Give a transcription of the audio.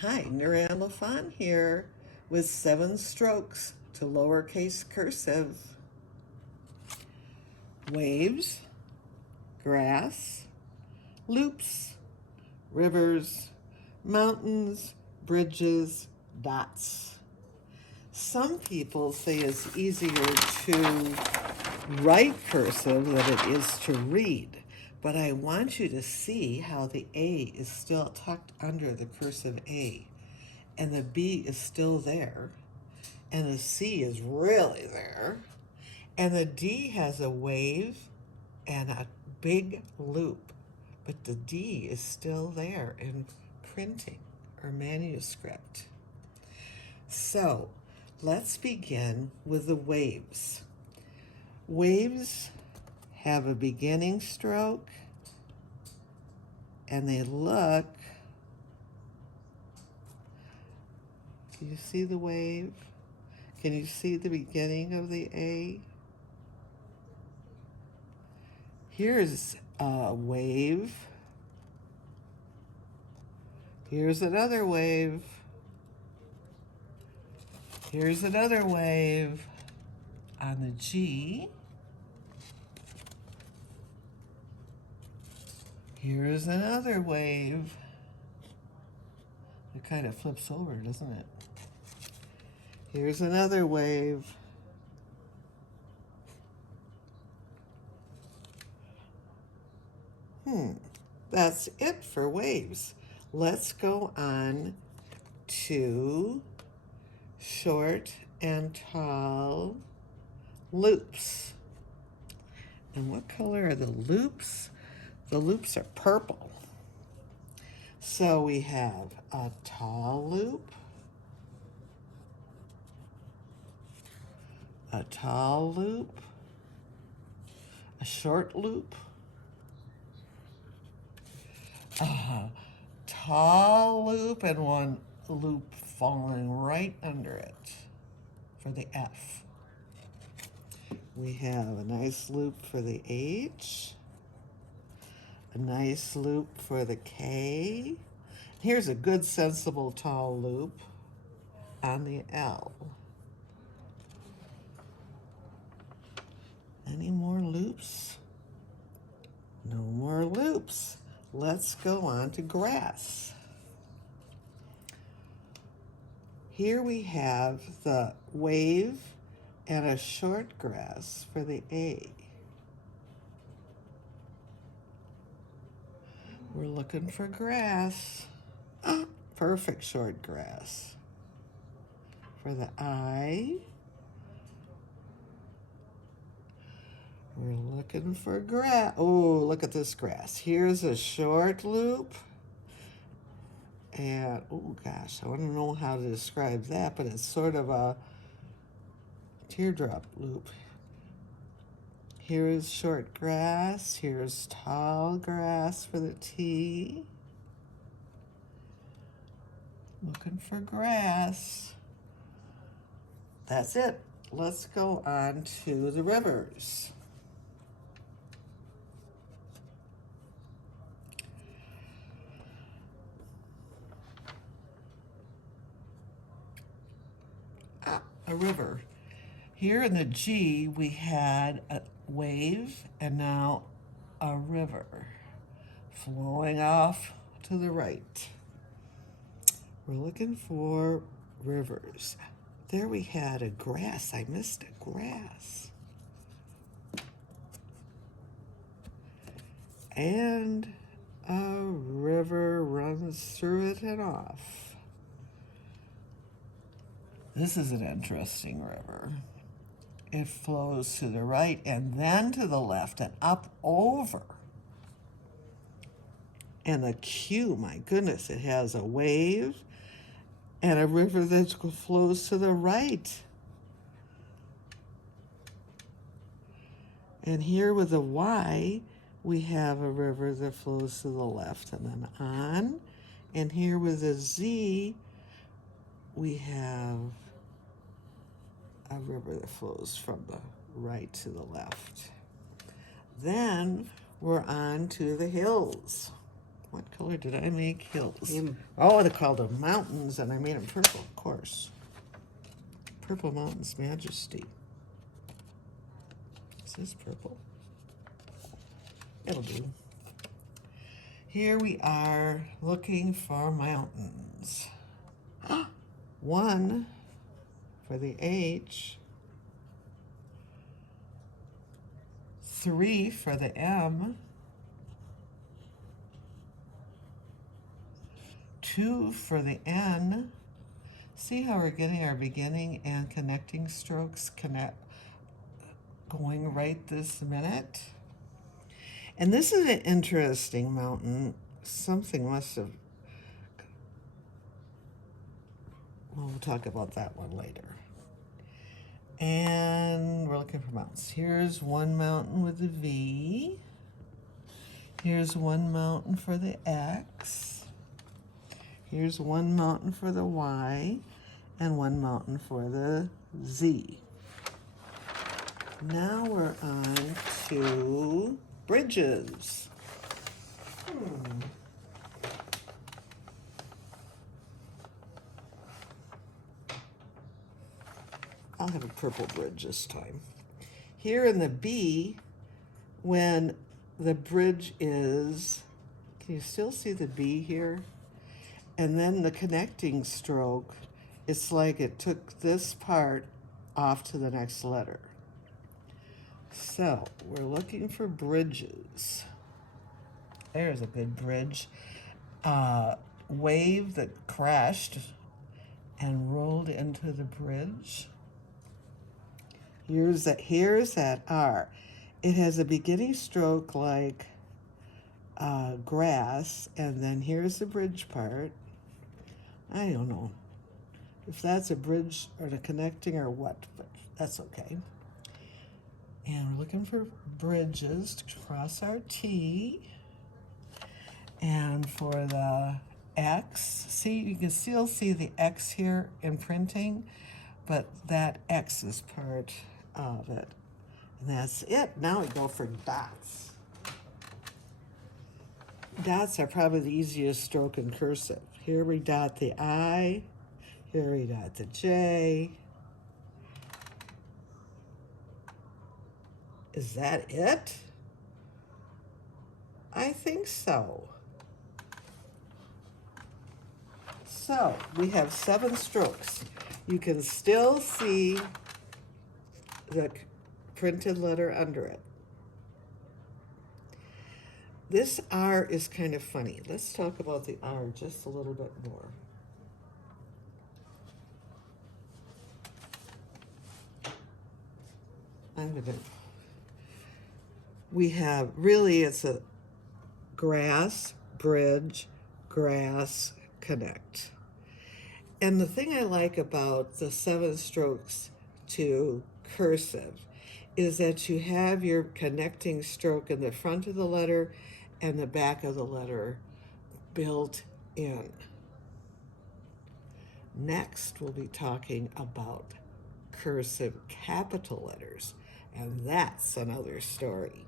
Hi, Norann Lafon here with 7 strokes to lowercase cursive. Waves, grass, loops, rivers, mountains, bridges, dots. Some people say it's easier to write cursive than it is to read, but I want you to see how the A is still tucked under the cursive A, and the B is still there, and the C is really there, and the D has a wave and a big loop, but the D is still there in printing or manuscript. So let's begin with the waves. Waves have a beginning stroke and they look, can you see the wave? Can you see the beginning of the A? Here's a wave. Here's another wave. Here's another wave on the G. Here's another wave. It kind of flips over, doesn't it? Here's another wave. That's it for waves. Let's go on to short and tall loops. And what color are the loops? The loops are purple. So we have a tall loop, a tall loop, a short loop, a tall loop, and one loop falling right under it for the F. We have a nice loop for the H, a nice loop for the K. Here's a good sensible tall loop on the L. Any more loops? No more loops. Let's go on to grass. Here we have the wave and a short grass for the A. We're looking for grass. Perfect short grass. For the I, we're looking for grass. Oh, look at this grass. Here's a short loop. And, oh gosh, I don't know how to describe that, but it's sort of a teardrop loop. Here is short grass. Here's tall grass for the T. Looking for grass. That's it. Let's go on to the rivers. A river. Here in the G, we had a wave and now a river flowing off to the right. We're looking for rivers. There we had a grass. I missed a grass. And a river runs through it and off. This is an interesting river. It flows to the right and then to the left and up over. And the Q, my goodness, it has a wave and a river that flows to the right. And here with the Y, we have a river that flows to the left and then on. And here with the Z, we have a river that flows from the right to the left. Then we're on to the hills. What color did I make hills? Him. Oh, they called them mountains, and I made them purple, of course. Purple Mountains Majesty. Is this purple? It'll do. Here we are looking for mountains. 1 for the H. 3 for the M. 2 for the N. See how we're getting our beginning and connecting strokes going right this minute? And this is an interesting mountain. Something must have... Well, we'll talk about that one later. And we're looking for mountains. Here's one mountain with a V. Here's one mountain for the X. Here's one mountain for the Y. And one mountain for the Z. Now we're on to bridges. I'll have a purple bridge this time. Here in the B, when the bridge is, can you still see the B here? And then the connecting stroke, it's like it took this part off to the next letter. So we're looking for bridges. There's a good bridge. Wave that crashed and rolled into the bridge. Here's that R. It has a beginning stroke like grass, and then here's the bridge part. I don't know if that's a bridge or the connecting or what, but that's okay. And we're looking for bridges to cross our T. And for the X, see, you can still see the X here in printing, but that X is part of it. And that's it. Now we go for dots. Dots are probably the easiest stroke in cursive. Here we dot the I, here we dot the J. Is that it? I think so. So we have 7 strokes. You can still see the printed letter under it. This R is kind of funny. Let's talk about the R just a little bit more. We have, really, it's a grass, bridge, grass, connect. And the thing I like about the 7 strokes to cursive is that you have your connecting stroke in the front of the letter and the back of the letter built in. Next, we'll be talking about cursive capital letters, and that's another story.